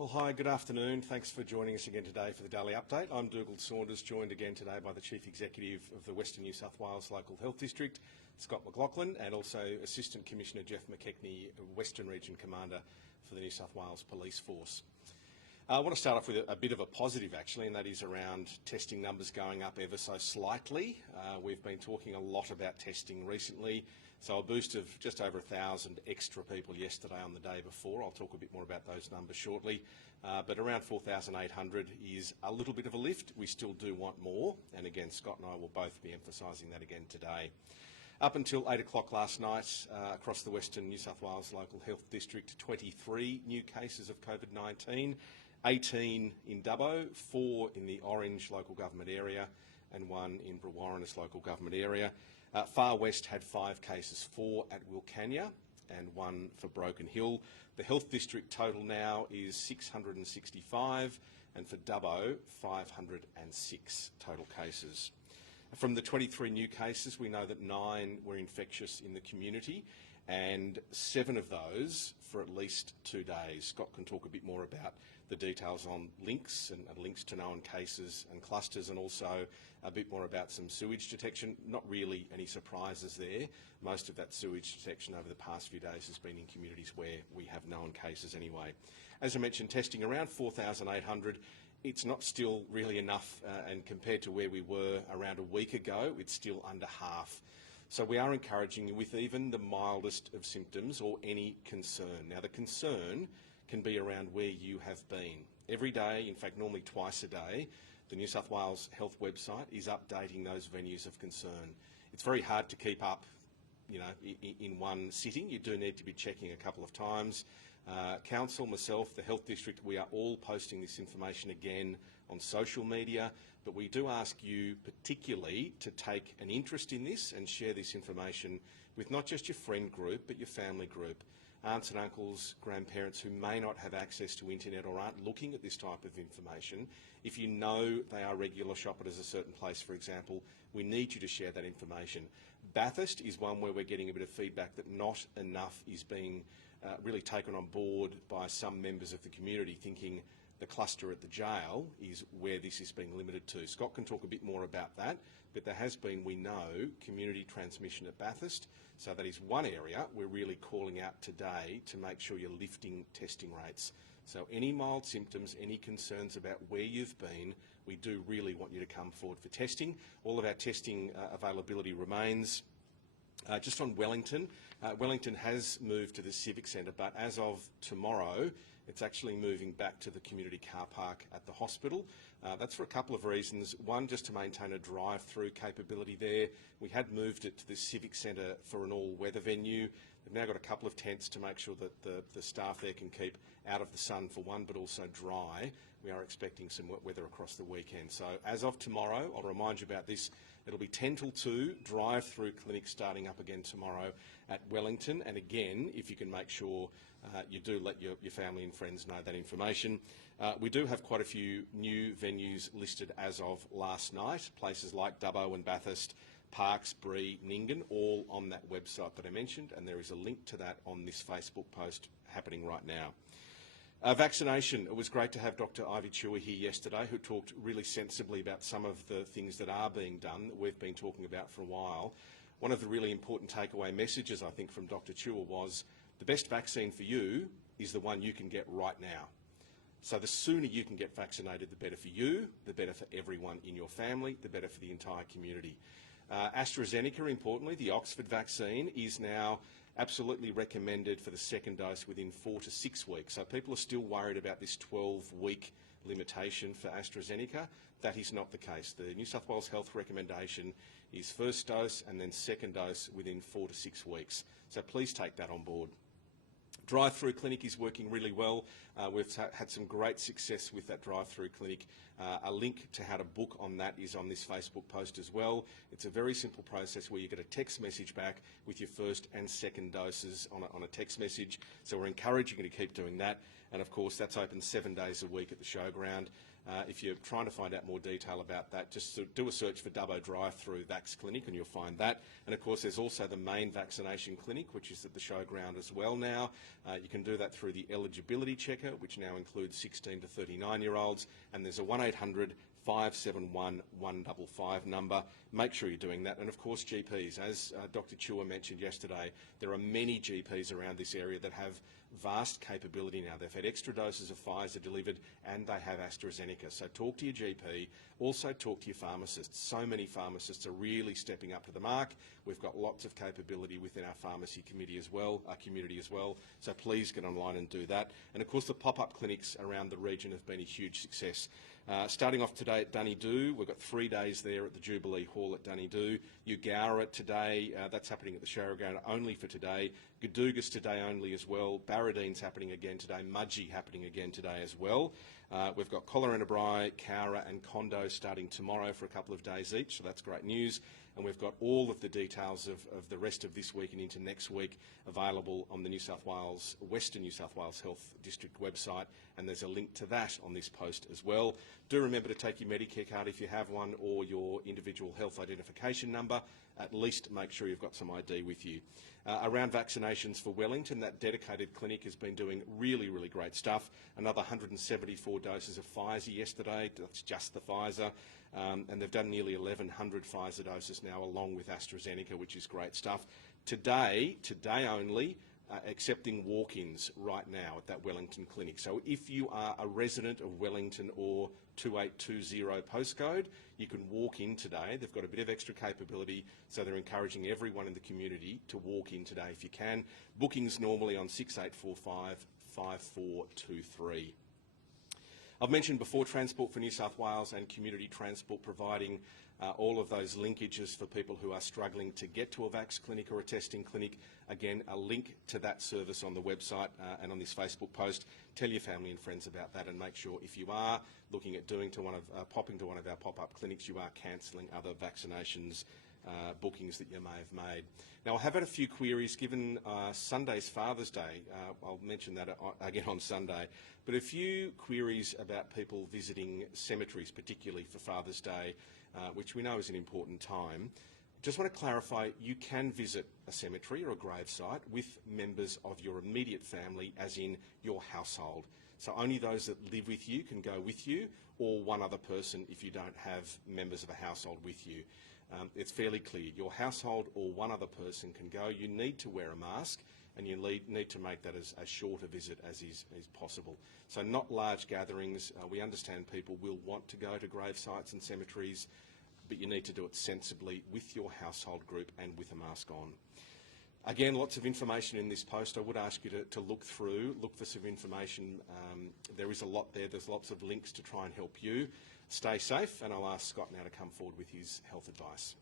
Well, hi, good afternoon. Thanks for joining us again today for the Daily Update. I'm Dougal Saunders, joined again today by the Chief Executive of the Western New South Wales Local Health District, Scott McLaughlin, and also Assistant Commissioner Jeff McKechnie, Western Region Commander for the New South Wales Police Force. I want to start off with a bit of a positive, actually, and that is around testing numbers going up ever so slightly. We've been talking a lot about testing recently, so a boost of just over 1,000 extra people yesterday on the day before. I'll talk a bit more about those numbers shortly, but around 4,800 is a little bit of a lift. We still do want more, and again, Scott and I will both be emphasising that again today. Up until 8 o'clock last night, across the Western New South Wales Local Health District, 23 new cases of COVID-19. 18 in Dubbo, 4 in the Orange local government area and 1 in Brewarrenish local government area. Far West had 5 cases, 4 at Wilcannia and 1 for Broken Hill. The health district total now is 665 and for Dubbo 506 total cases. From the 23 new cases, we know that 9 were infectious in the community and 7 of those for at least 2 days. Scott can talk a bit more about the details on links and links to known cases and clusters, and also a bit more about some sewage detection. Not really any surprises there. Most of that sewage detection over the past few days has been in communities where we have known cases anyway. As I mentioned, testing around 4,800. It's not still really enough, and compared to where we were around a week ago, it's still under half. So we are encouraging you with even the mildest of symptoms or any concern. Now, the concern can be around where you have been. Every day, in fact normally twice a day, the New South Wales Health website is updating those venues of concern. It's very hard to keep up, in one sitting. You do need to be checking a couple of times. Council, myself, the Health District, we are all posting this information again on social media, but we do ask you particularly to take an interest in this and share this information with not just your friend group, but your family group. Aunts and uncles, grandparents who may not have access to internet or aren't looking at this type of information. If you know they are regular shoppers at a certain place, for example, we need you to share that information. Bathurst is one where we're getting a bit of feedback that not enough is being really taken on board by some members of the community, thinking the cluster at the jail is where this is being limited to. Scott can talk a bit more about that, but there has been, we know, community transmission at Bathurst, so that is one area we're really calling out today to make sure you're lifting testing rates. So any mild symptoms, any concerns about where you've been, we do really want you to come forward for testing. All of our testing availability remains. Just on Wellington, Wellington has moved to the Civic Centre, but as of tomorrow, it's actually moving back to the community car park at the hospital. That's for a couple of reasons. One, just to maintain a drive-through capability there. We had moved it to the Civic Centre for an all-weather venue. We've now got a couple of tents to make sure that the staff there can keep out of the sun for one, but also dry. We are expecting some wet weather across the weekend. So as of tomorrow, I'll remind you about this, it'll be 10 till 2, drive-through clinic starting up again tomorrow at Wellington. And again, if you can make sure you do let your family and friends know that information. We do have quite a few new venues listed as of last night, places like Dubbo and Bathurst, Parks, Bree, Nyngan, all on that website that I mentioned, and there is a link to that on this Facebook post happening right now. Vaccination. It was great to have Dr Ivy Chewer here yesterday, who talked really sensibly about some of the things that are being done that we've been talking about for a while. One of the really important takeaway messages, I think, from Dr Chewer was the best vaccine for you is the one you can get right now. So the sooner you can get vaccinated, the better for you, the better for everyone in your family, the better for the entire community. AstraZeneca, importantly, the Oxford vaccine, is now absolutely recommended for the second dose within 4 to 6 weeks. So people are still worried about this 12-week limitation for AstraZeneca. That is not the case. The New South Wales Health recommendation is first dose and then second dose within 4 to 6 weeks. So please take that on board. Drive-through clinic is working really well. We've had some great success with that drive-through clinic. A link to how to book on that is on this Facebook post as well. It's a very simple process where you get a text message back with your first and second doses on a text message. So we're encouraging you to keep doing that. And of course, that's open 7 days a week at the showground. If you're trying to find out more detail about that, just do a search for Dubbo Drive-Through Vax Clinic and you'll find that. And of course, there's also the main vaccination clinic, which is at the showground as well now. You can do that through the eligibility checker, which now includes 16 to 39-year-olds, and there's a 1800 571 155 number. Make sure you're doing that. And of course, GPs. As Dr. Chua mentioned yesterday, there are many GPs around this area that have vast capability now. They've had extra doses of Pfizer delivered and they have AstraZeneca. So talk to your GP. Also talk to your pharmacists. So many pharmacists are really stepping up to the mark. We've got lots of capability within our pharmacy committee as well, our community as well. So please get online and do that. And of course, the pop-up clinics around the region have been a huge success. Starting off today at Dunedoo, we've got 3 days there at the Jubilee Hall at Dunedoo. Eugowra today, that's happening at the showground only for today. Gadoogas today only as well. Barradine's happening again today. Mudgee happening again today as well. We've got Collarenebri, Cowra and Condo starting tomorrow for a couple of days each, so that's great news. And we've got all of the details of the rest of this week and into next week available on the Western New South Wales Health District website, and there's a link to that on this post as well. Do remember to take your Medicare card if you have one, or your individual health identification number. At least make sure you've got some ID with you. Around vaccinations for Wellington, that dedicated clinic has been doing really, really great stuff. Another 174 doses of Pfizer yesterday. That's just the Pfizer. And they've done nearly 1,100 Pfizer doses now, along with AstraZeneca, which is great stuff. Today only, accepting walk-ins right now at that Wellington clinic. So if you are a resident of Wellington or 2820 postcode, you can walk in today. They've got a bit of extra capability, so they're encouraging everyone in the community to walk in today if you can. Bookings normally on 6845 5423. I've mentioned before Transport for New South Wales and Community Transport providing all of those linkages for people who are struggling to get to a vax clinic or a testing clinic. Again, a link to that service on the website and on this Facebook post. Tell your family and friends about that, and make sure if you are looking at popping to one of our pop-up clinics, you are cancelling other vaccinations bookings that you may have made. Now, I have had a few queries given Sunday's Father's Day. I'll mention that again on Sunday. But a few queries about people visiting cemeteries, particularly for Father's Day, which we know is an important time. Just want to clarify, you can visit a cemetery or a gravesite with members of your immediate family, as in your household. So only those that live with you can go with you, or one other person if you don't have members of a household with you. It's fairly clear. Your household or one other person can go. You need to wear a mask, and you need to make that as short a visit as is possible. So not large gatherings. We understand people will want to go to grave sites and cemeteries, but you need to do it sensibly with your household group and with a mask on. Again, lots of information in this post. I would ask you to look for some information. There is a lot there. There's lots of links to try and help you. Stay safe, and I'll ask Scott now to come forward with his health advice.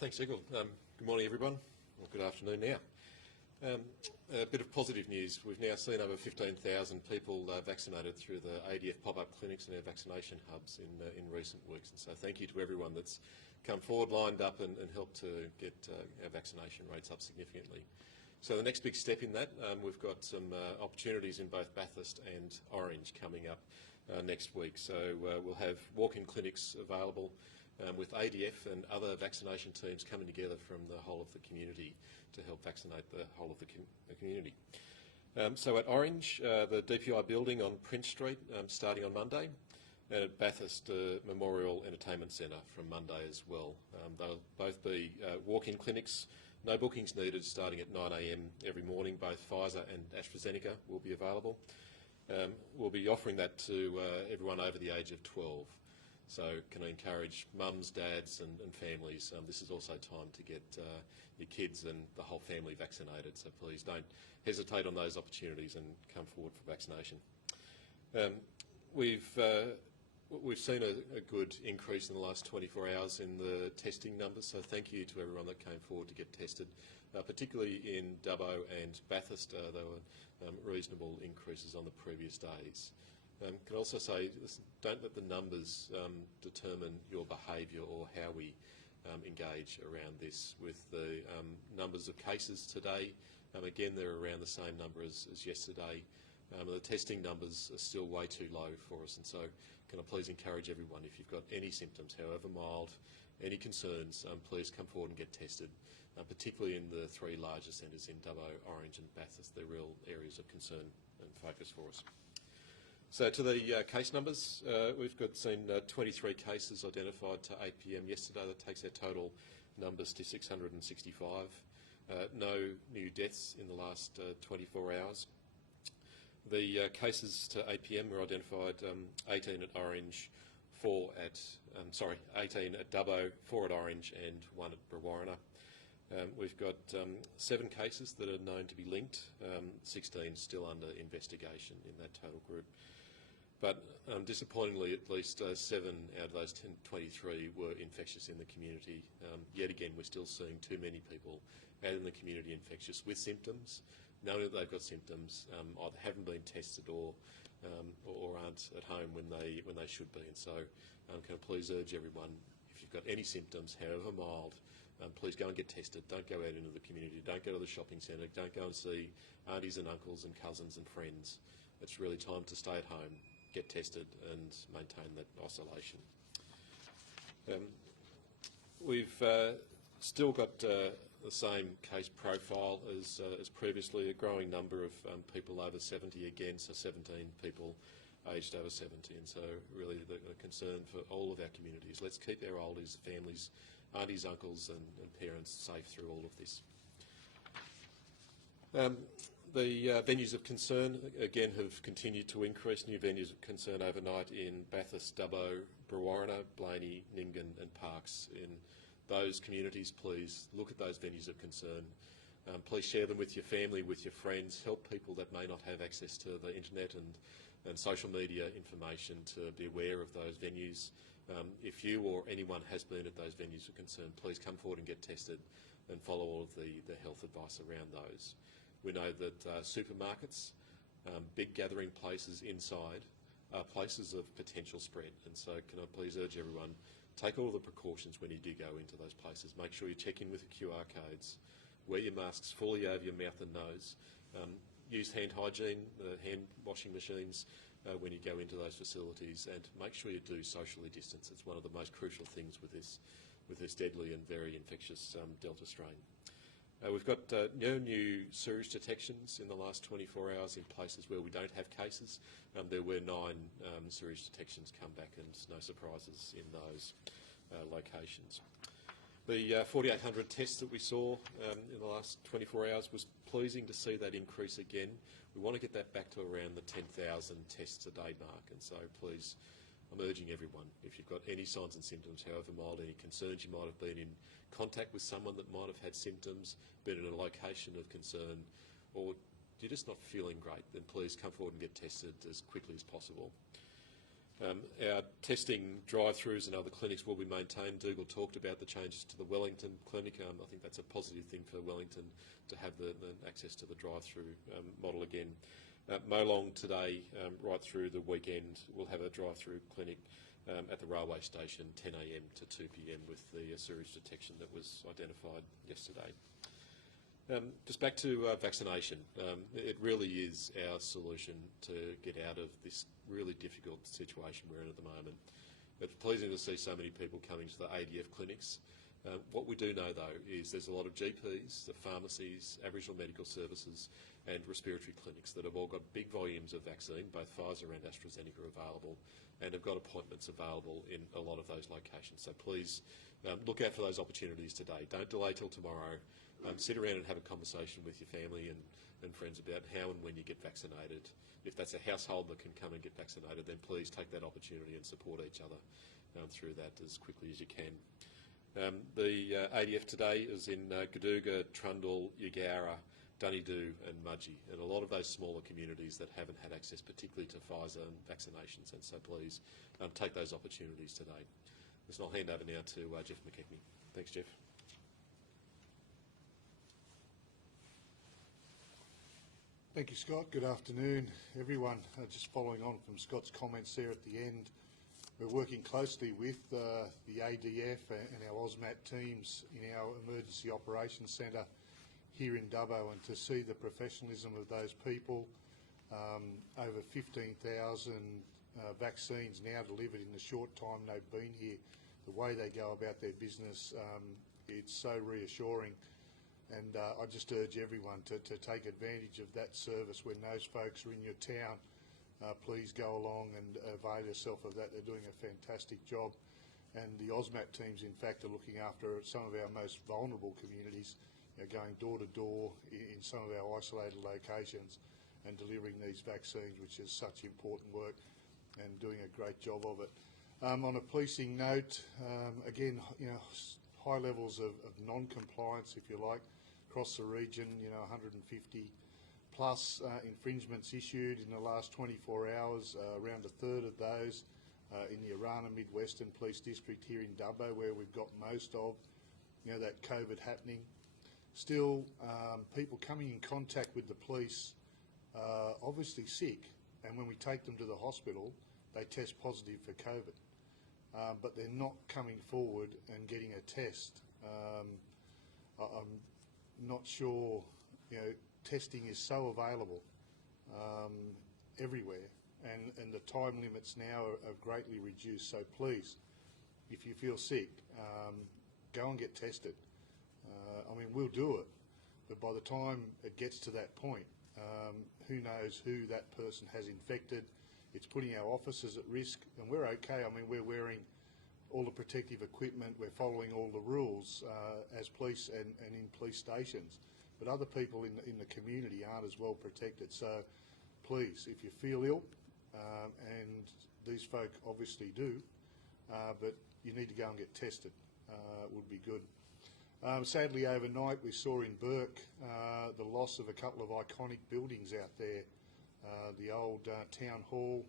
Thanks, Eagle. Good morning, everyone. Or good afternoon now. A bit of positive news. We've now seen over 15,000 people vaccinated through the ADF pop-up clinics and our vaccination hubs in recent weeks. And so thank you to everyone that's come forward, lined up and helped to get our vaccination rates up significantly. So the next big step in that, we've got some opportunities in both Bathurst and Orange coming up next week. So we'll have walk-in clinics available with ADF and other vaccination teams coming together from the whole of the community to help vaccinate the whole of the community. So at Orange, the DPI building on Prince Street starting on Monday, and at Bathurst Memorial Entertainment Centre from Monday as well. They'll both be walk-in clinics, no bookings needed, starting at 9 a.m. every morning. Both Pfizer and AstraZeneca will be available. We'll be offering that to everyone over the age of 12. So can I encourage mums, dads and families, this is also time to get your kids and the whole family vaccinated, so please don't hesitate on those opportunities and come forward for vaccination. We've seen a good increase in the last 24 hours in the testing numbers, so thank you to everyone that came forward to get tested, particularly in Dubbo and Bathurst. There were reasonable increases on the previous days. Can also say, listen, don't let the numbers determine your behaviour or how we engage around this. With the numbers of cases today Again, they're around the same number as yesterday. The testing numbers are still way too low for us, and so can I please encourage everyone, if you've got any symptoms, however mild, any concerns, please come forward and get tested, particularly in the three largest centres in Dubbo, Orange and Bathurst. They're real areas of concern and focus for us. So to the case numbers, we've seen 23 cases identified to 8 p.m. yesterday. That takes our total numbers to 665. No new deaths in the last 24 hours. The cases to 8 p.m. were identified 18 at Orange, 18 at Dubbo, 4 at Orange and 1 at Brewarrina. We've got 7 cases that are known to be linked, 16 still under investigation in that total group. But disappointingly, at least 7 out of those 23 were infectious in the community. Yet again, we're still seeing too many people out in the community infectious with symptoms, knowing that they've got symptoms, either haven't been tested or aren't at home when they should be. And so, can I please urge everyone, if you've got any symptoms, however mild, please go and get tested. Don't go out into the community. Don't go to the shopping centre. Don't go and see aunties and uncles and cousins and friends. It's really time to stay at home, get tested and maintain that isolation. We've still got the same case profile as previously, a growing number of people over 70 again, so 17 people aged over 70, and so really the concern for all of our communities. Let's keep our oldies, families, aunties, uncles and parents safe through all of this. The venues of concern, again, have continued to increase. New venues of concern overnight in Bathurst, Dubbo, Brewarrina, Blaney, Nyngan and Parkes. In those communities, please look at those venues of concern. Please share them with your family, with your friends. Help people that may not have access to the internet and social media information to be aware of those venues. If you or anyone has been at those venues of concern, please come forward and get tested and follow all of the health advice around those. We know that supermarkets, big gathering places inside, are places of potential spread. And so can I please urge everyone, take all the precautions when you do go into those places. Make sure you check in with the QR codes. Wear your masks fully over your mouth and nose. Use hand hygiene, hand washing machines when you go into those facilities, and make sure you do socially distance. It's one of the most crucial things with this deadly and very infectious Delta strain. We've got no new sewage detections in the last 24 hours in places where we don't have cases. There were 9 sewage detections come back, and no surprises in those locations. The 4,800 tests that we saw in the last 24 hours was pleasing to see that increase again. We want to get that back to around the 10,000 tests a day mark, and so please, I'm urging everyone, if you've got any signs and symptoms, however mild, any concerns you might have been in contact with someone that might have had symptoms, been in a location of concern, or you're just not feeling great, then please come forward and get tested as quickly as possible. Our testing drive-throughs and other clinics will be maintained. Dougal talked about the changes to the Wellington clinic. I think that's a positive thing for Wellington to have the access to the drive-through model again. Molong today, right through the weekend, we'll have a drive-through clinic at the railway station, 10 a.m. to 2 p.m. with the sewage detection that was identified yesterday. Just back to vaccination. It really is our solution to get out of this really difficult situation we're in at the moment. It's pleasing to see so many people coming to the ADF clinics. What we do know, though, is there's a lot of GPs, the pharmacies, Aboriginal Medical Services and respiratory clinics that have all got big volumes of vaccine, both Pfizer and AstraZeneca available, and have got appointments available in a lot of those locations. So please look out for those opportunities today. Don't delay till tomorrow. Sit around and have a conversation with your family and friends about how and when you get vaccinated. If that's a household that can come and get vaccinated, then please take that opportunity and support each other through that as quickly as you can. The ADF today is in Gadooga, Trundle, Yagara, Dunedoo and Mudgee, and a lot of those smaller communities that haven't had access particularly to Pfizer and vaccinations, and so please take those opportunities today. I'll hand over now to Jeff McKechnie. Thanks, Jeff. Thank you, Scott. Good afternoon, everyone. Just following on from Scott's comments there at the end, we're working closely with the ADF and our AUSMAT teams in our Emergency Operations Centre here in Dubbo, and to see the professionalism of those people. Over 15,000 vaccines now delivered in the short time they've been here. The way they go about their business, it's so reassuring. And I just urge everyone to take advantage of that service. When those folks are in your town, please go along and avail yourself of that. They're doing a fantastic job. And the AUSMAP teams, in fact, are looking after some of our most vulnerable communities, going door to door in some of our isolated locations and delivering these vaccines, which is such important work, and doing a great job of it. On a policing note, again, high levels of non-compliance, if you like, across the region. 150 plus infringements issued in the last 24 hours. Around a third of those in the Arana Mid-Western Police District here in Dubbo, where we've got most of that COVID happening. Still, people coming in contact with the police obviously sick, and when we take them to the hospital, they test positive for COVID, but they're not coming forward and getting a test. I'm not sure, testing is so available everywhere, and the time limits now are greatly reduced. So please, if you feel sick, go and get tested. We'll do it, but by the time it gets to that point, who knows who that person has infected. It's putting our officers at risk, and we're okay. We're wearing all the protective equipment, we're following all the rules as police and in police stations, but other people in the community aren't as well protected. So please, if you feel ill, and these folk obviously do, but you need to go and get tested, would be good. Sadly, overnight we saw in Burke the loss of a couple of iconic buildings out there, the old town hall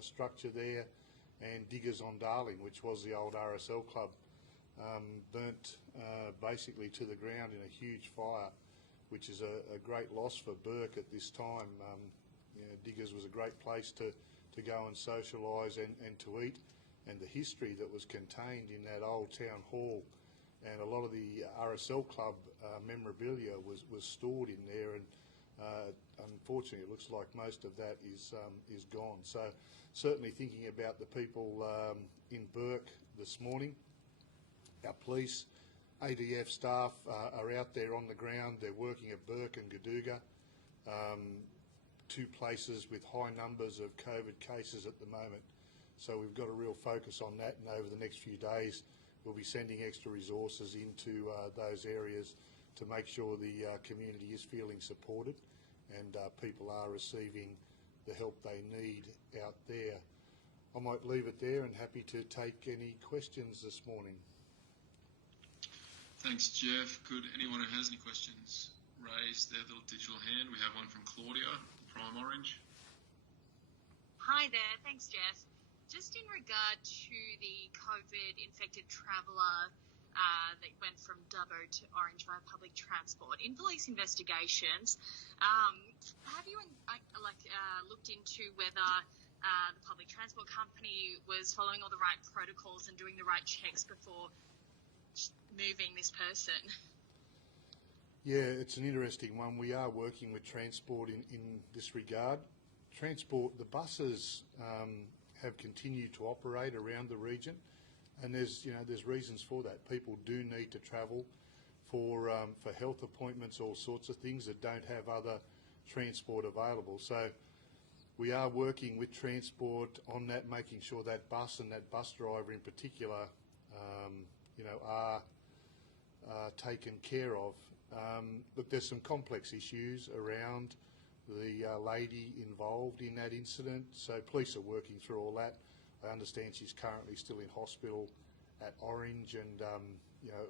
structure there, and Diggers on Darling, which was the old RSL club, burnt basically to the ground in a huge fire, which is a great loss for Burke at this time. Diggers was a great place to go and socialise and to eat, and the history that was contained in that old town hall, and a lot of the RSL club memorabilia was stored in there, and unfortunately it looks like most of that is gone. So certainly thinking about the people in Burke this morning. Our police, ADF staff are out there on the ground. They're working at Burke and Gaduga, two places with high numbers of COVID cases at the moment. So we've got a real focus on that, and over the next few days we'll be sending extra resources into those areas to make sure the community is feeling supported and people are receiving the help they need out there. I might leave it there and happy to take any questions this morning. Thanks, Jeff. Could anyone who has any questions raise their little digital hand? We have one from Claudia, Prime Orange. Hi there. Thanks, Jeff. Just in regard to the COVID-infected traveller that went from Dubbo to Orange via public transport, in police investigations, have you looked into whether the public transport company was following all the right protocols and doing the right checks before moving this person? Yeah, it's an interesting one. We are working with Transport in this regard. Transport, the buses have continued to operate around the region, and there's reasons for that. People do need to travel for health appointments, all sorts of things that don't have other transport available. So we are working with Transport on that, making sure that bus and that bus driver in particular, are taken care of. Look, there's some complex issues around the lady involved in that incident, so police are working through all that. I understand she's currently still in hospital at Orange, and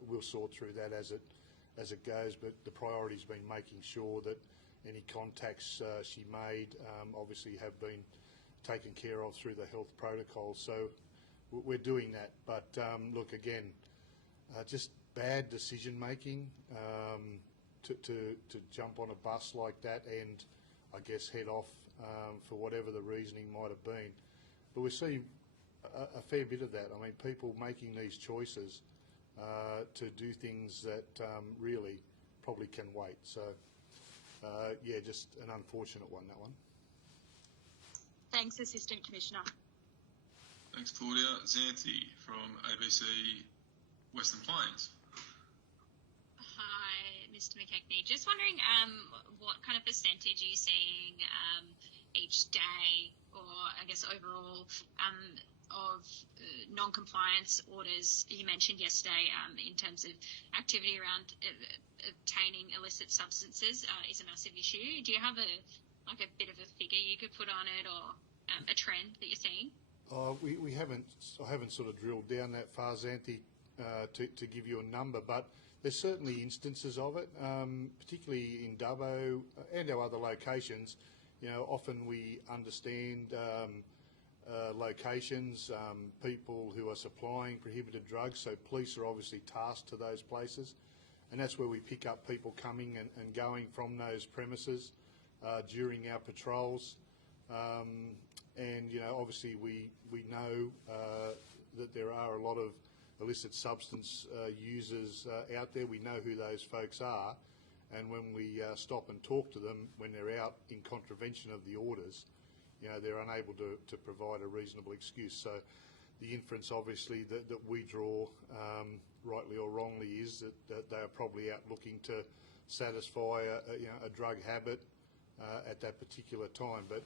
we'll sort through that as it goes. But the priority's been making sure that any contacts she made obviously have been taken care of through the health protocols. So we're doing that. But look, again, just bad decision making to jump on a bus like that and I guess head off for whatever the reasoning might have been. But we're seeing a fair bit of that. People making these choices to do things that really probably can wait. So, yeah, just an unfortunate one, that one. Thanks, Assistant Commissioner. Thanks, Claudia. Xanthi from ABC Western Plains. Hi, Mr. McKechnie. Just wondering what kind of percentage are you seeing each day, or I guess overall, of non-compliance orders you mentioned yesterday in terms of activity around obtaining illicit substances is a massive issue. Do you have a bit of a figure you could put on it, or a trend that you're seeing? We haven't. I haven't sort of drilled down that far, Xanthi, to give you a number, but there's certainly instances of it, particularly in Dubbo and our other locations. You know, often we understand locations, people who are supplying prohibited drugs, so police are obviously tasked to those places, and that's where we pick up people coming and going from those premises during our patrols. And, you know, obviously we know that there are a lot of illicit substance users out there. We know who those folks are, and when we stop and talk to them when they're out in contravention of the orders, you know, they're unable to provide a reasonable excuse. So the inference, obviously, that we draw, rightly or wrongly, is that they are probably out looking to satisfy a drug habit at that particular time. But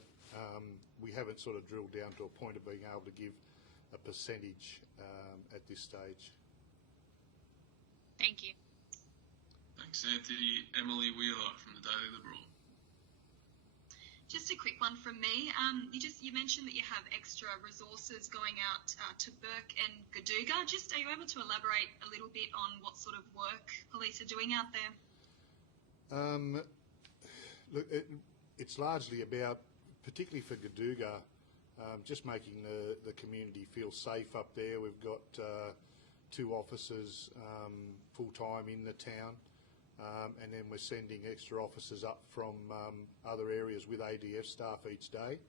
we haven't sort of drilled down to a point of being able to give a percentage at this stage. Thank you. Thanks, Anthony. Emily Wheeler from the Daily Liberal. Just a quick one from me. You mentioned that you have extra resources going out to Burke and Gaduga. Are you able to elaborate a little bit on what sort of work police are doing out there? Look, it's largely about, particularly for Gaduga, just making the community feel safe up there. We've got 2 officers full-time in the town, and then we're sending extra officers up from other areas with ADF staff each day.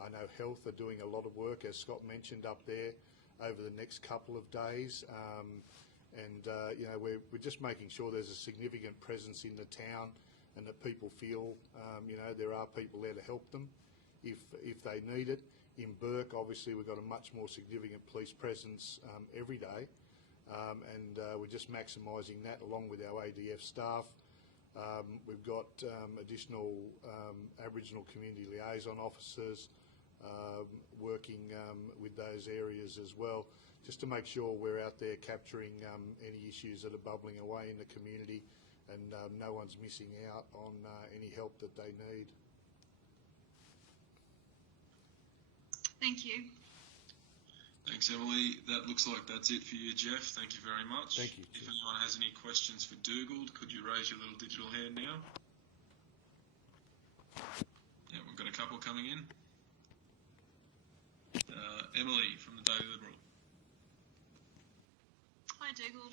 I know Health are doing a lot of work, as Scott mentioned, up there over the next couple of days. You know, we're just making sure there's a significant presence in the town and that people feel, you know, there are people there to help them if they need it. In Burke, obviously, we've got a much more significant police presence every day, and we're just maximising that along with our ADF staff. We've got additional Aboriginal community liaison officers working with those areas as well, just to make sure we're out there capturing any issues that are bubbling away in the community, and no one's missing out on any help that they need. Thank you. Thanks, Emily. That looks like that's it for you, Jeff. Thank you very much. Thank you. If anyone has any questions for Dougal, could you raise your little digital hand now? Yeah, we've got a couple coming in. Emily from the Daily Liberal. Hi, Dougal.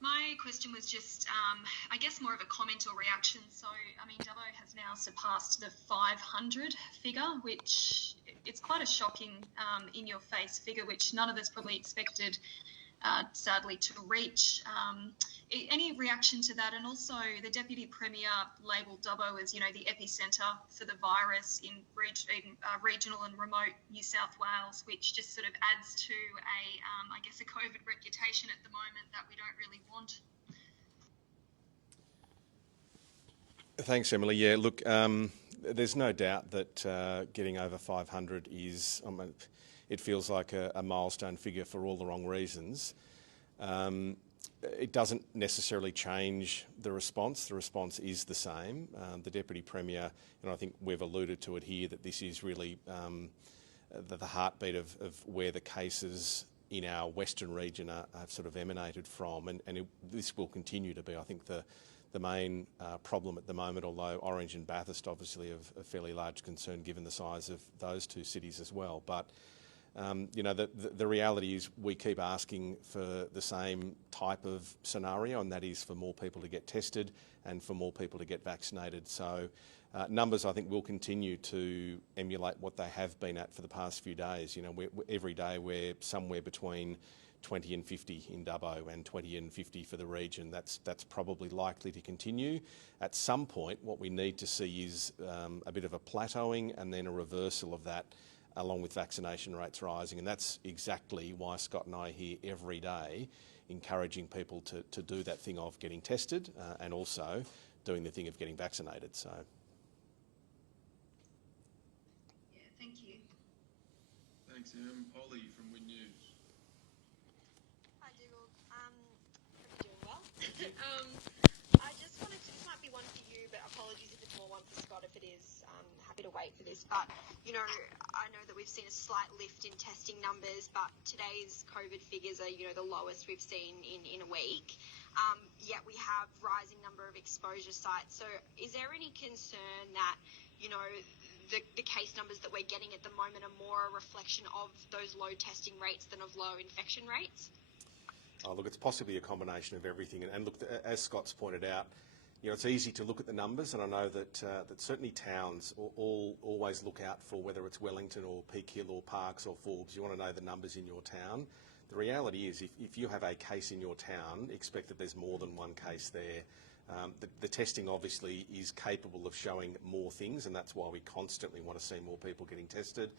My question was just, I guess, more of a comment or reaction. So, I mean, Dubbo has now surpassed the 500 figure, which it's quite a shocking in-your-face figure, which none of us probably expected, sadly, to reach. Any reaction to that? And also, the Deputy Premier labelled Dubbo as, you know, the epicentre for the virus in regional and remote New South Wales, which just sort of adds to I guess, a COVID reputation at the moment that we don't really want. Thanks, Emily. Yeah, look, there's no doubt that getting over 500 is, it feels like a milestone figure for all the wrong reasons. It doesn't necessarily change the response. The response is the same. The Deputy Premier, and I think we've alluded to it here, that this is really the heartbeat of where the cases in our western region have sort of emanated from, and this will continue to be. I think the main problem at the moment, although Orange and Bathurst obviously of a fairly large concern given the size of those 2 cities as well, but The reality is we keep asking for the same type of scenario, and that is for more people to get tested and for more people to get vaccinated. So numbers, I think, will continue to emulate what they have been at for the past few days. Every day we're somewhere between 20 and 50 in Dubbo and 20 and 50 for the region. That's probably likely to continue. At some point, what we need to see is a bit of a plateauing and then a reversal of that, along with vaccination rates rising. And that's exactly why Scott and I are here every day encouraging people to do that thing of getting tested and also doing the thing of getting vaccinated. So. Yeah, thank you. Thanks, Ollie from Win News. Hi, Dougal. Hope you're doing well. I just wanted to, this might be one for you, but apologies if it's more one for Scott if it is. Happy to wait for this. But, I know that we've seen a slight lift in testing numbers, but today's COVID figures are, the lowest we've seen in a week. Yet we have rising number of exposure sites. So is there any concern that, the case numbers that we're getting at the moment are more a reflection of those low testing rates than of low infection rates? Oh, look, it's possibly a combination of everything. And look, as Scott's pointed out, it's easy to look at the numbers, and I know that certainly towns always look out for whether it's Wellington or Peak Hill or Parkes or Forbes. You want to know the numbers in your town. The reality is, if you have a case in your town, expect that there's more than one case there. The testing obviously is capable of showing more things, and that's why we constantly want to see more people getting tested,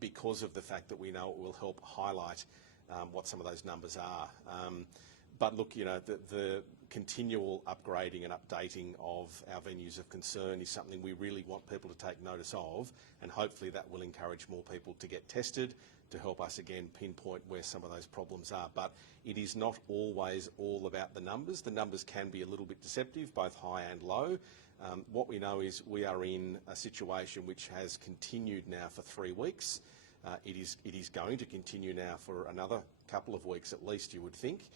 because of the fact that we know it will help highlight what some of those numbers are. But look, the continual upgrading and updating of our venues of concern is something we really want people to take notice of, and hopefully that will encourage more people to get tested to help us again pinpoint where some of those problems are. But it is not always all about the numbers. The numbers can be a little bit deceptive, both high and low. What we know is we are in a situation which has continued now for 3 weeks. It is going to continue now for another couple of weeks at least, you would think.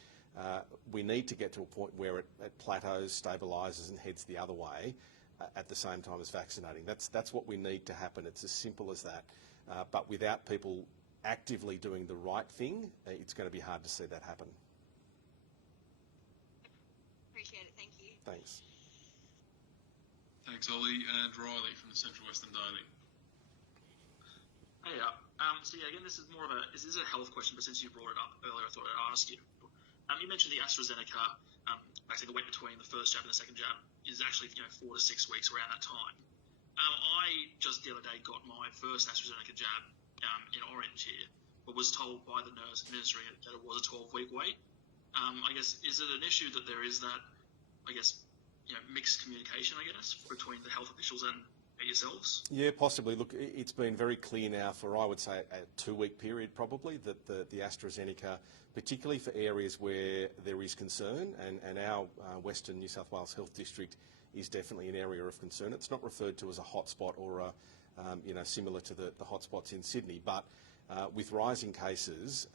We need to get to a point where it plateaus, stabilises and heads the other way at the same time as vaccinating. That's what we need to happen. It's as simple as that. But without people actively doing the right thing, it's going to be hard to see that happen. Appreciate it. Thank you. Thanks. Thanks, Ollie. And Riley from the Central Western Daily. Hey, again, this is a health question, but since you brought it up earlier, I thought I'd ask you. You mentioned the AstraZeneca, basically the wait between the first jab and the second jab is actually 4 to 6 weeks around that time. I just the other day got my first AstraZeneca jab in Orange here, but was told by the nurse administering it that it was a 12-week wait. I guess, is it an issue that there is that, mixed communication, between the health officials and yourselves? Yeah, possibly. Look, it's been very clear now for, I would say, a 2-week period probably, that the AstraZeneca, particularly for areas where there is concern, and our Western New South Wales Health District is definitely an area of concern. It's not referred to as a hotspot or similar to the hotspots in Sydney, but with rising cases,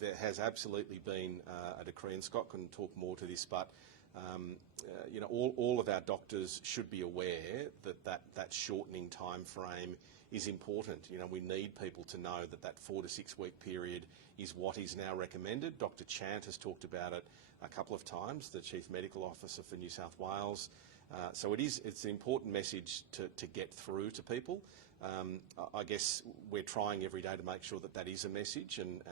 there has absolutely been a decree, and Scott can talk more to this, but all of our doctors should be aware that shortening time frame is important. We need people to know that 4 to 6 week period is what is now recommended. Dr. Chant has talked about it a couple of times, the Chief Medical Officer for New South Wales. So it's an important message to get through to people. I guess we're trying every day to make sure that is a message, and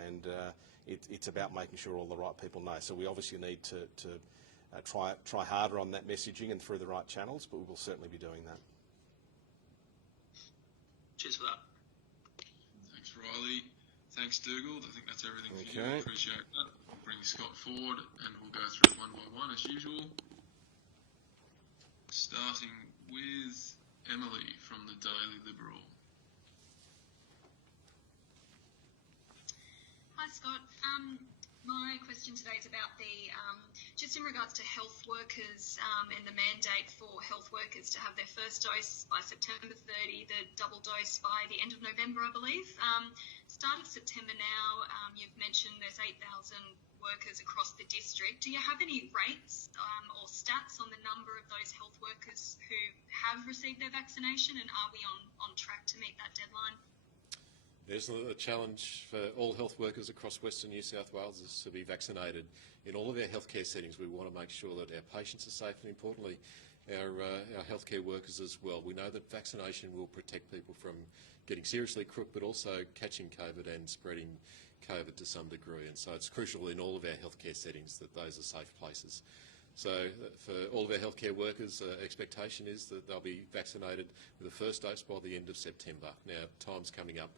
it's about making sure all the right people know. So we obviously need to try harder on that messaging and through the right channels, but we will certainly be doing that. Cheers for that. Thanks, Riley. Thanks, Dougal. I think that's everything for you. Appreciate that. We'll bring Scott forward and we'll go through one by one as usual. Starting with Emily from the Daily Liberal. Hi, Scott. My question today is about just in regards to health workers and the mandate for health workers to have their first dose by September 30, the double dose by the end of November, I believe. Start of September now, you've mentioned there's 8,000 workers across the district. Do you have any rates or stats on the number of those health workers who have received their vaccination, and are we on track to meet that deadline? There's a challenge for all health workers across Western New South Wales is to be vaccinated. In all of our healthcare settings, we want to make sure that our patients are safe and, importantly, our healthcare workers as well. We know that vaccination will protect people from getting seriously crook, but also catching COVID and spreading COVID to some degree. And so it's crucial in all of our healthcare settings that those are safe places. So for all of our healthcare workers, expectation is that they'll be vaccinated with the first dose by the end of September. Now, time's coming up,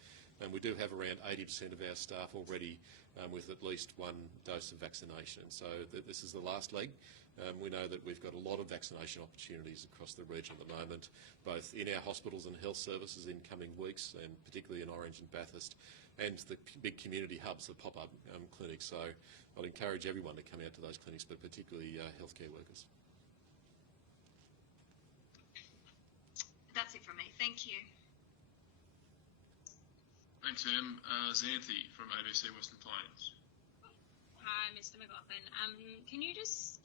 and we do have around 80% of our staff already with at least one dose of vaccination. So this is the last leg. We know that we've got a lot of vaccination opportunities across the region at the moment, both in our hospitals and health services in coming weeks, and particularly in Orange and Bathurst, and the big community hubs, the pop-up clinics. So I'd encourage everyone to come out to those clinics, but particularly healthcare workers. That's it from me. Thank you. Thanks, Em. Xanthi from ABC Western Plains. Hi, Mr. McLaughlin. Can you just,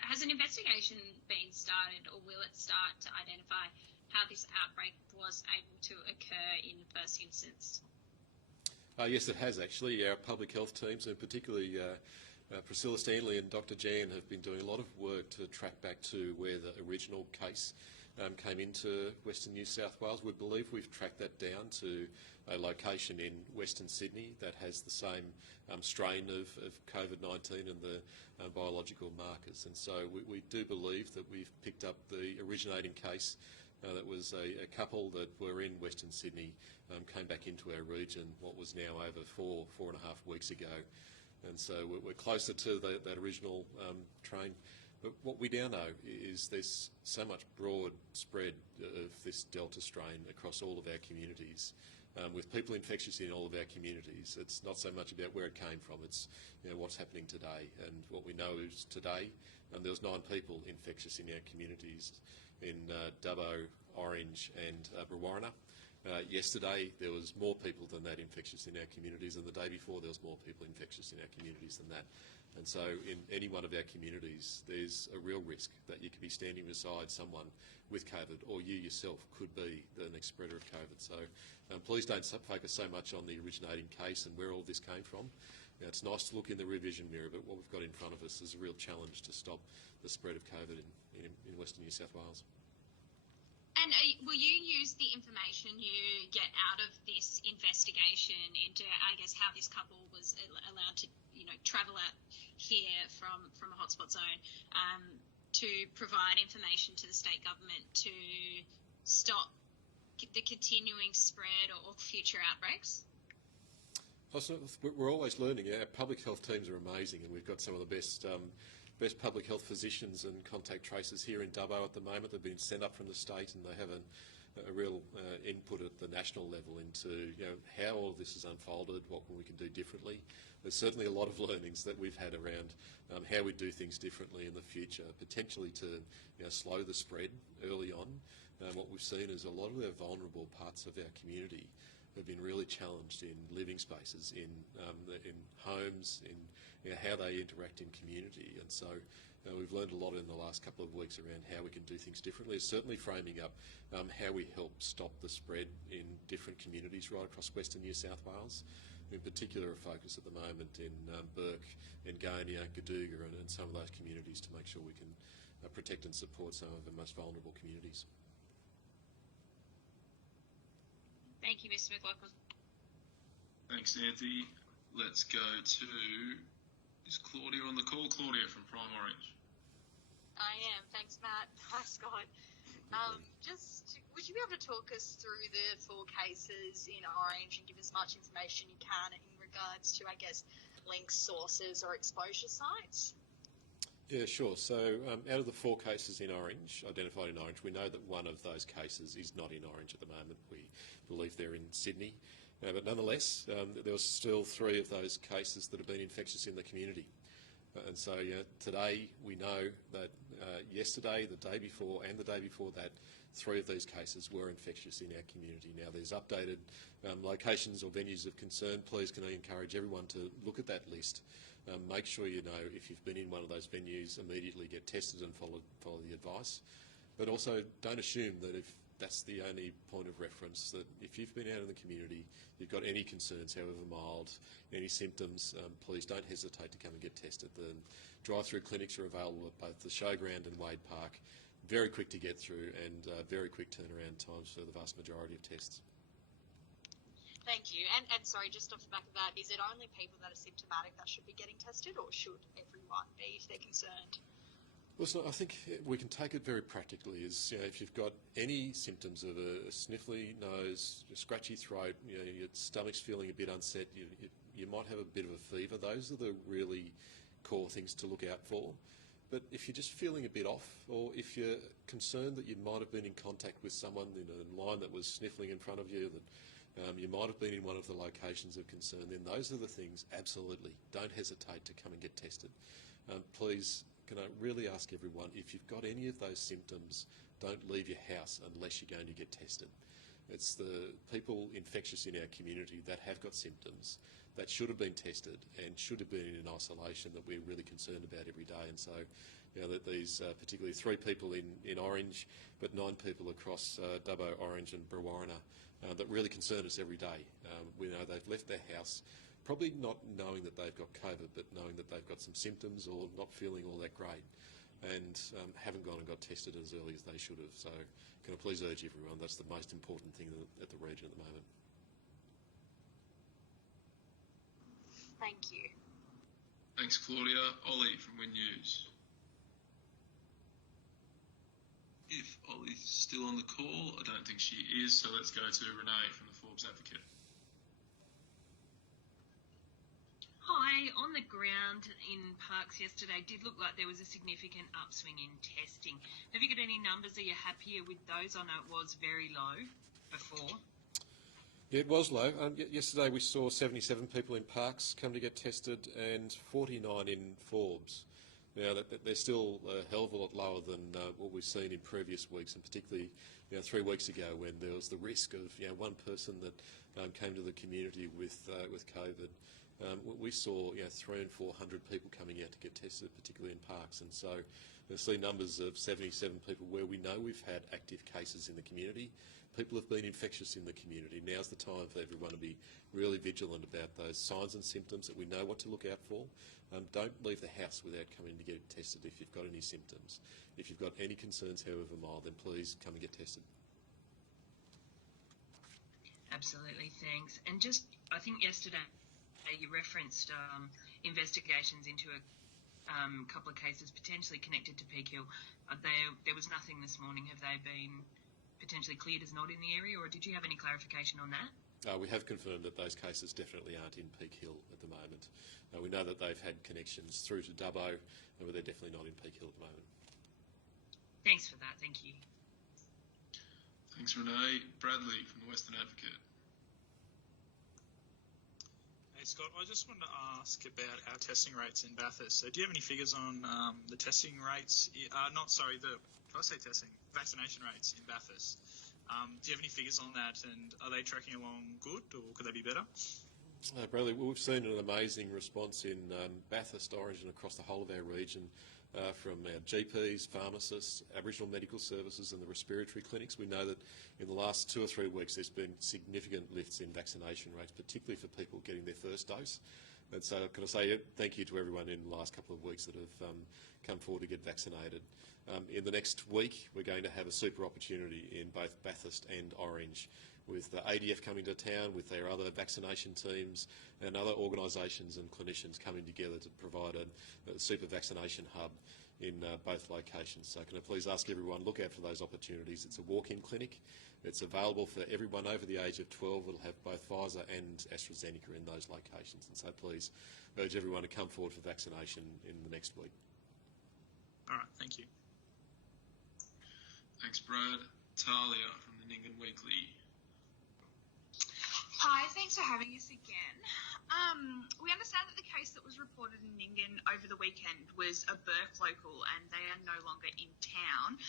has an investigation been started, or will it start, to identify how this outbreak was able to occur in the first instance? Yes, it has actually. Our public health teams, and particularly Priscilla Stanley and Dr. Jan, have been doing a lot of work to track back to where the original case came into Western New South Wales. We believe we've tracked that down to a location in Western Sydney that has the same strain of COVID-19 and the biological markers. And so we do believe that we've picked up the originating case. That was a couple that were in Western Sydney, came back into our region what was now over four and a half weeks ago. And so we're closer to that original train. But what we now know is there's so much broad spread of this Delta strain across all of our communities. With people infectious in all of our communities, it's not so much about where it came from, it's what's happening today. And what we know is today there was 9 people infectious in our communities in Dubbo, Orange and Brewarrina. Yesterday there was more people than that infectious in our communities, and the day before there was more people infectious in our communities than that. And so in any one of our communities there's a real risk that you could be standing beside someone with COVID, or you yourself could be the next spreader of COVID. So please don't focus so much on the originating case and where all this came from. It's nice to look in the rear vision mirror, but what we've got in front of us is a real challenge to stop the spread of COVID in Western New South Wales. And will you use the information you get out of this investigation into, I guess, how this couple was allowed to, travel out here from a hotspot zone, to provide information to the state government to stop the continuing spread or future outbreaks? Also, we're always learning. Our public health teams are amazing, and we've got some of the best public health physicians and contact tracers here in Dubbo at the moment. They've been sent up from the state, and they have a real input at the national level into how all of this has unfolded, what we can do differently. There's certainly a lot of learnings that we've had around how we do things differently in the future, potentially to slow the spread early on. What we've seen is a lot of our vulnerable parts of our community have been really challenged in living spaces, in homes, in how they interact in community. And so we've learned a lot in the last couple of weeks around how we can do things differently. It's certainly framing up how we help stop the spread in different communities right across Western New South Wales. In particular, a focus at the moment in Burke, Ngania, Gadooga and some of those communities to make sure we can protect and support some of the most vulnerable communities. Thank you, Mr. McLaughlin. Thanks, Anthony. Let's go to, is Claudia on the call? Claudia from Prime Orange. I am. Thanks, Matt. Hi, Scott. Would you be able to talk us through the 4 cases in Orange and give as much information you can in regards to, I guess, links, sources or exposure sites? Yeah, sure. So out of the 4 cases in Orange, identified in Orange, we know that one of those cases is not in Orange at the moment. We believe they're in Sydney. But nonetheless, there were still 3 of those cases that have been infectious in the community. And so today we know that yesterday, the day before and the day before that, 3 of these cases were infectious in our community. Now there's updated locations or venues of concern. Please can I encourage everyone to look at that list. Make sure you know if you've been in one of those venues, immediately get tested and follow the advice. But also don't assume that if that's the only point of reference, that if you've been out in the community, you've got any concerns, however mild, any symptoms, please don't hesitate to come and get tested. The drive-through clinics are available at both the Showground and Wade Park. Very quick to get through and very quick turnaround times for the vast majority of tests. Thank you. And sorry, just off the back of that, is it only people that are symptomatic that should be getting tested, or should everyone be if they're concerned? Well, so I think we can take it very practically. Is, if you've got any symptoms of a sniffly nose, a scratchy throat, your stomach's feeling a bit unset, you might have a bit of a fever. Those are the really core things to look out for. But if you're just feeling a bit off, or if you're concerned that you might have been in contact with someone in a line that was sniffling in front of you, that you might have been in one of the locations of concern, then those are the things, absolutely, don't hesitate to come and get tested. Please, can I really ask everyone, if you've got any of those symptoms, don't leave your house unless you're going to get tested. It's the people infectious in our community that have got symptoms that should have been tested and should have been in isolation that we're really concerned about every day. And so, that these particularly 3 people in Orange, but 9 people across Dubbo, Orange and Brewarrina that really concern us every day. We know they've left their house probably not knowing that they've got COVID, but knowing that they've got some symptoms or not feeling all that great, and haven't gone and got tested as early as they should have. So can I please urge everyone, that's the most important thing at the region at the moment. Thank you. Thanks, Claudia. Ollie from Win News. If Ollie's still on the call, I don't think she is, so let's go to Renee from the Forbes Advocate. Hi, on the ground in parks yesterday did look like there was a significant upswing in testing. Have you got any numbers? Are you happier with those? I know it was very low before. Yeah, it was low. Yesterday we saw 77 people in parks come to get tested and 49 in Forbes. Now, they're still a hell of a lot lower than what we've seen in previous weeks, and particularly 3 weeks ago when there was the risk of one person that came to the community with COVID. We saw 300 and 400 people coming out to get tested, particularly in parks, and so we see numbers of 77 people where we know we've had active cases in the community. People have been infectious in the community. Now's the time for everyone to be really vigilant about those signs and symptoms that we know what to look out for. Don't leave the house without coming to get tested if you've got any symptoms. If you've got any concerns, however mild, then please come and get tested. Absolutely, thanks. And just, I think yesterday you referenced investigations into a couple of cases potentially connected to Peak Hill. There was nothing this morning. Have they been potentially cleared as not in the area, or did you have any clarification on that? We have confirmed that those cases definitely aren't in Peak Hill at the moment. We know that they've had connections through to Dubbo, but they're definitely not in Peak Hill at the moment. Thanks for that. Thank you. Thanks, Renee. Bradley from the Western Advocate. Hey, Scott, I just wanted to ask about our testing rates in Bathurst. So do you have any figures on the testing rates? Vaccination rates in Bathurst. Do you have any figures on that, and are they tracking along good, or could they be better? Bradley, we've seen an amazing response in Bathurst, Orange and across the whole of our region from our GPs, pharmacists, Aboriginal medical services and the respiratory clinics. We know that in the last 2 or 3 weeks there's been significant lifts in vaccination rates, particularly for people getting their first dose. And so can I say thank you to everyone in the last couple of weeks that have come forward to get vaccinated. In the next week we're going to have a super opportunity in both Bathurst and Orange, with the ADF coming to town, with their other vaccination teams and other organisations and clinicians coming together to provide a super vaccination hub in both locations. So can I please ask everyone, look out for those opportunities. It's a walk-in clinic. It's available for everyone over the age of 12. It'll have both Pfizer and AstraZeneca in those locations. And so please urge everyone to come forward for vaccination in the next week. All right, thank you. Thanks, Brad. Talia from the Nyngan Weekly. Hi, thanks for having us again. We understand that the case that was reported in Nyngan over the weekend was a Burke local and they are no longer in town.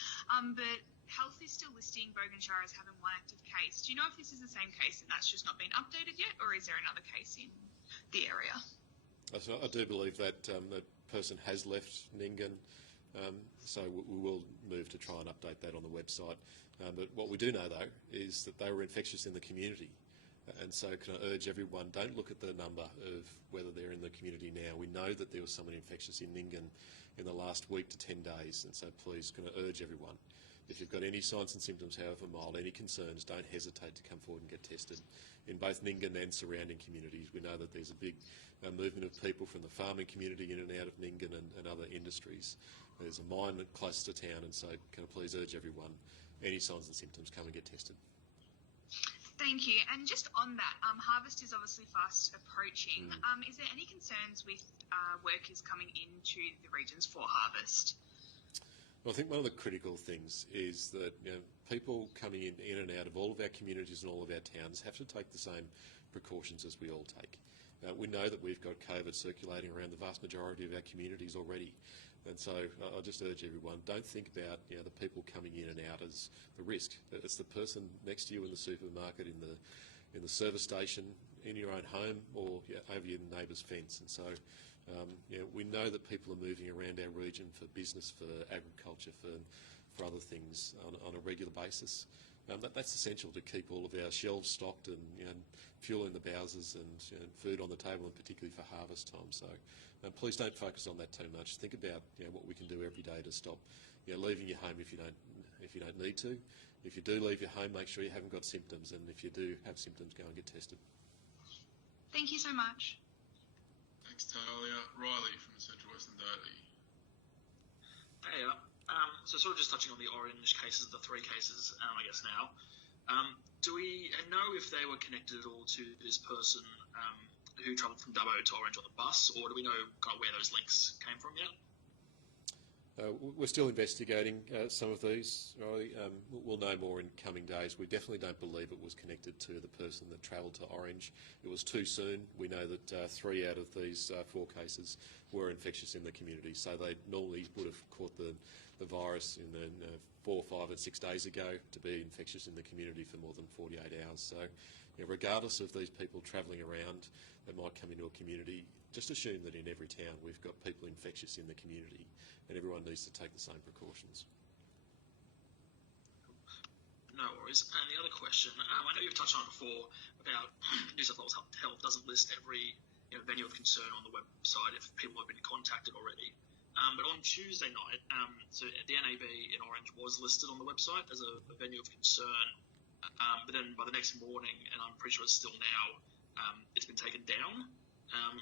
But Health is still listing Boganshire as having one active case. Do you know if this is the same case and that's just not been updated yet, or is there another case in the area? So I do believe that that person has left Nyngan. So we will move to try and update that on the website. But what we do know, though, is that they were infectious in the community. And so can I urge everyone, don't look at the number of whether they're in the community now. We know that there was someone infectious in Nyngan in the last week to 10 days. And so please, can I urge everyone, if you've got any signs and symptoms, however mild, any concerns, don't hesitate to come forward and get tested. In both Nyngan and surrounding communities, we know that there's a big movement of people from the farming community in and out of Nyngan and other industries. There's a mine close to town, and so can I please urge everyone, any signs and symptoms, come and get tested. Thank you. And just on that, harvest is obviously fast approaching. Is there any concerns with workers coming into the regions for harvest? Well, I think one of the critical things is that people coming in and out of all of our communities and all of our towns have to take the same precautions as we all take. We know that we've got COVID circulating around the vast majority of our communities already. And so I just urge everyone, don't think about the people coming in and out as the risk. It's the person next to you in the supermarket, in the service station, in your own home, or over your neighbour's fence. And so we know that people are moving around our region for business, for agriculture, for other things on a regular basis. That's essential to keep all of our shelves stocked and fuel in the bowsers and food on the table, and particularly for harvest time. So please don't focus on that too much. Think about what we can do every day to stop leaving your home if you don't need to. If you do leave your home, make sure you haven't got symptoms, and if you do have symptoms, go and get tested. Thank you so much. Thanks, Talia. Riley from the Central Western Daily. Hey, so sort of just touching on the orange cases, the 3 cases, I guess now. Do we know if they were connected at all to this person who travelled from Dubbo to Orange on the bus, or do we know kind of where those links came from yet? We're still investigating some of these, Riley. We'll know more in coming days. We definitely don't believe it was connected to the person that travelled to Orange. It was too soon. We know that 3 out of these 4 cases were infectious in the community, so they normally would have caught the virus in 4, 5 and 6 days ago to be infectious in the community for more than 48 hours. So regardless of these people travelling around that might come into a community, just assume that in every town we've got people infectious in the community, and everyone needs to take the same precautions. No worries. And the other question, I know you've touched on it before about New South Wales Health doesn't list every venue of concern on the website if people have been contacted already. But on Tuesday night, so the NAB in Orange was listed on the website as a venue of concern, but then by the next morning, and I'm pretty sure it's still now, it's been taken down.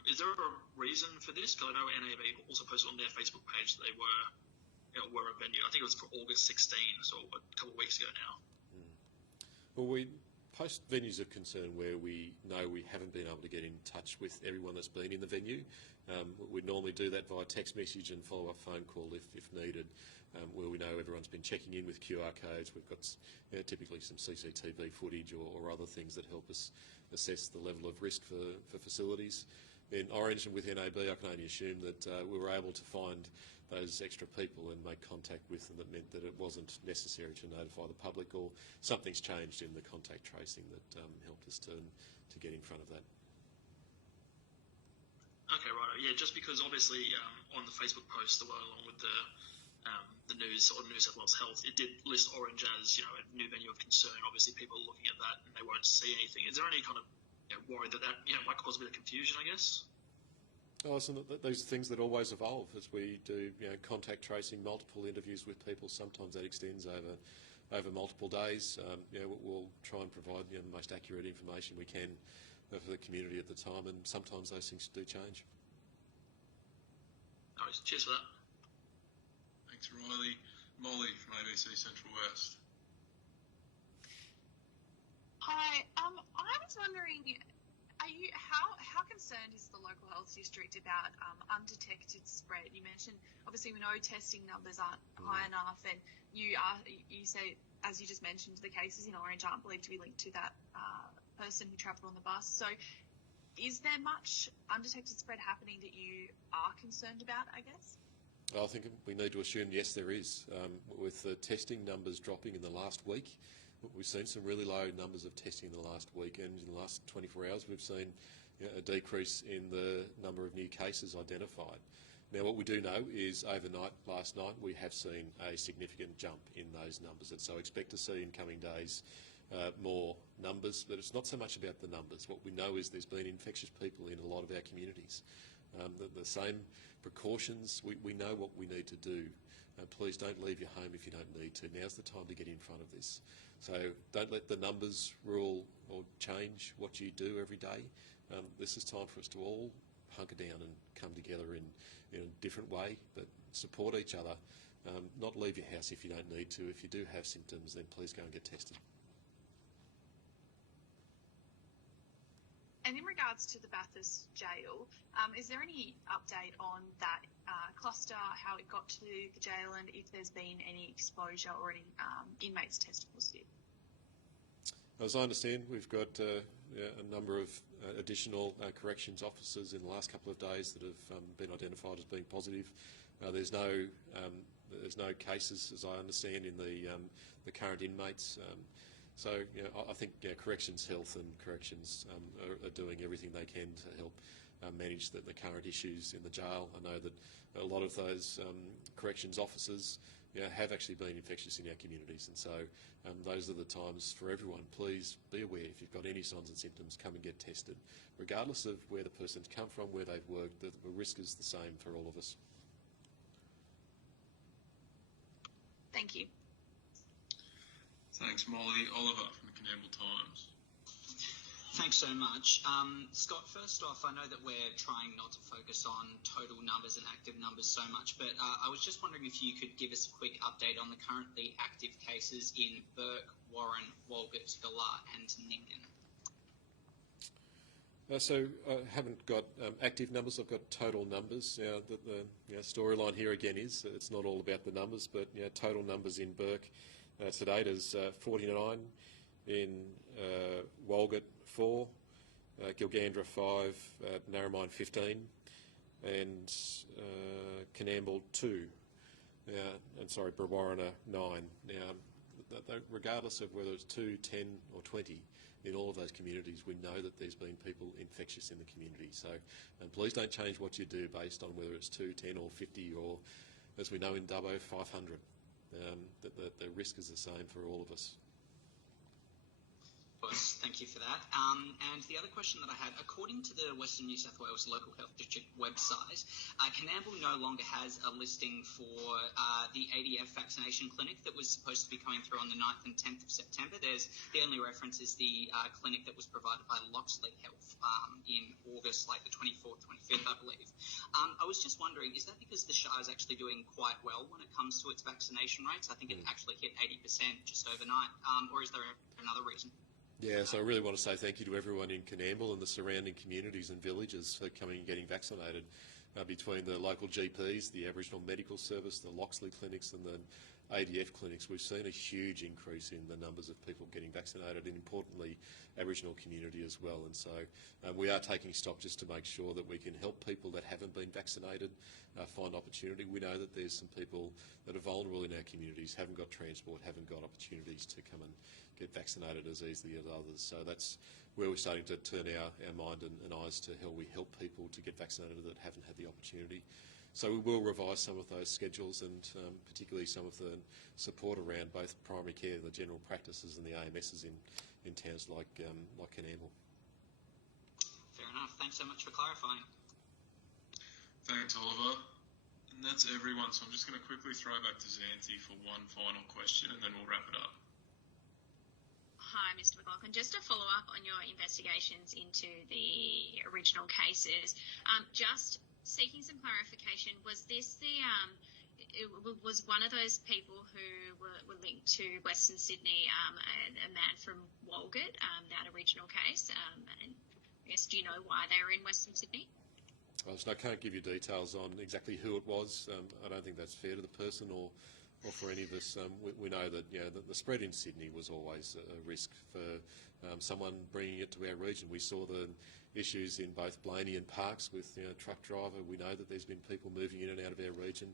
Is there a reason for this? Because I know NAB also posted on their Facebook page that they were a venue. I think it was for August 16, so a couple of weeks ago now. Well, we post venues of concern where we know we haven't been able to get in touch with everyone that's been in the venue. We normally do that via text message and follow-up phone call if needed, where we know everyone's been checking in with QR codes. We've got typically some CCTV footage or other things that help us assess the level of risk for facilities. In Orange and with NAB, I can only assume that we were able to find those extra people and make contact with them. That meant that it wasn't necessary to notify the public, or something's changed in the contact tracing that helped us to get in front of that. Okay, right. Yeah, just because obviously on the Facebook post that went along with the news or New South Wales Health, it did list Orange as a new venue of concern. Obviously, people are looking at that and they won't see anything. Is there any kind of worry that might cause a bit of confusion, I guess? Oh, so those things that always evolve as we do contact tracing, multiple interviews with people. Sometimes that extends over multiple days. We'll try and provide the most accurate information we can for the community at the time, and sometimes those things do change. All right, cheers for that. Thanks, Riley. Molly from ABC Central West. Hi, I was wondering, how concerned is the local health district about undetected spread? You mentioned, obviously we know testing numbers aren't high enough, and you say, as you just mentioned, the cases in Orange aren't believed to be linked to that person who travelled on the bus. So is there much undetected spread happening that you are concerned about, I guess? I think we need to assume, yes, there is. With the testing numbers dropping in the last week, we've seen some really low numbers of testing in the last week, and in the last 24 hours we've seen a decrease in the number of new cases identified. Now, what we do know is overnight, last night, we have seen a significant jump in those numbers, and so expect to see in coming days more numbers, but it's not so much about the numbers. What we know is there's been infectious people in a lot of our communities. The same precautions, we know what we need to do. Please don't leave your home if you don't need to. Now's the time to get in front of this. So don't let the numbers rule or change what you do every day. This is time for us to all hunker down and come together in a different way, but support each other. Not leave your house if you don't need to. If you do have symptoms, then please go and get tested. And in regards to the Bathurst jail, is there any update on that cluster, how it got to the jail, and if there's been any exposure or any inmates tested positive? As I understand, we've got a number of additional corrections officers in the last couple of days that have been identified as being positive. There's no cases, as I understand, in the current inmates. So I think Corrections Health and Corrections are doing everything they can to help manage the current issues in the jail. I know that a lot of those corrections officers have actually been infectious in our communities, and so those are the times for everyone. Please be aware, if you've got any signs and symptoms, come and get tested. Regardless of where the person's come from, where they've worked, the risk is the same for all of us. Thank you. Thanks, Molly. Oliver from the Coonamble Times. Thanks so much. Scott, first off, I know that we're trying not to focus on total numbers and active numbers so much, but I was just wondering if you could give us a quick update on the currently active cases in Burke, Warren, Walgett, Galart and Nyngan. So I haven't got active numbers, I've got total numbers. The storyline here again is it's not all about the numbers, but total numbers in Burke to date is 49, in Walgett 4, Gilgandra 5, Narromine 15, and Coonamble 2, and sorry, Brewarrina 9. Now, regardless of whether it's 2, 10 or 20, in all of those communities, we know that there's been people infectious in the community. So please don't change what you do based on whether it's 2, 10 or 50 or, as we know in Dubbo, 500. The risk is the same for all of us. Thank you for that. And the other question that I had, according to the Western New South Wales Local Health District website, Coonamble no longer has a listing for the ADF vaccination clinic that was supposed to be coming through on the 9th and 10th of September. The only reference is the clinic that was provided by Loxley Health in August, like the 24th, 25th, I believe. I was just wondering, is that because the Shire is actually doing quite well when it comes to its vaccination rates? I think it actually hit 80% just overnight, or is there another reason? Yeah, so I really want to say thank you to everyone in Coonamble and the surrounding communities and villages for coming and getting vaccinated. Between the local GPs, the Aboriginal Medical Service, the Loxley clinics and the ADF clinics, we've seen a huge increase in the numbers of people getting vaccinated, and importantly Aboriginal community as well. And so we are taking stock just to make sure that we can help people that haven't been vaccinated find opportunity. We know that there's some people that are vulnerable in our communities, haven't got transport, haven't got opportunities to come and get vaccinated as easily as others. So that's where we're starting to turn our mind and eyes to how we help people to get vaccinated that haven't had the opportunity. So we will revise some of those schedules and particularly some of the support around both primary care, the general practices and the AMSs in towns like Coonamble. Fair enough. Thanks so much for clarifying. Thanks, Oliver. And that's everyone. So I'm just going to quickly throw back to Xanthi for one final question and then we'll wrap it up. Hi, Mr. McLaughlin. Just to follow up on your investigations into the original cases, just seeking some clarification, was this was one of those people who were linked to Western Sydney, a man from Walgett, that original case? And I guess, do you know why they were in Western Sydney? So I can't give you details on exactly who it was. I don't think that's fair to the person or for any of us. We know that the spread in Sydney was always a risk for someone bringing it to our region. We saw the issues in both Blaney and Parks with truck driver. We know that there's been people moving in and out of our region.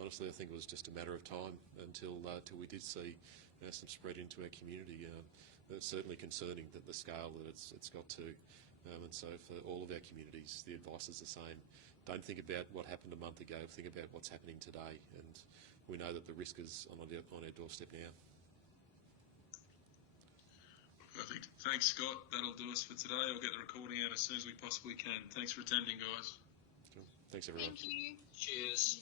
Honestly, I think it was just a matter of time until we did see some spread into our community. It's certainly concerning that the scale that it's got to. And so for all of our communities, the advice is the same. Don't think about what happened a month ago, think about what's happening today. And we know that the risk is on our doorstep now. Perfect. Thanks, Scott. That'll do us for today. I'll get the recording out as soon as we possibly can. Thanks for attending, guys. Cool. Thanks, everyone. Thank you. Cheers.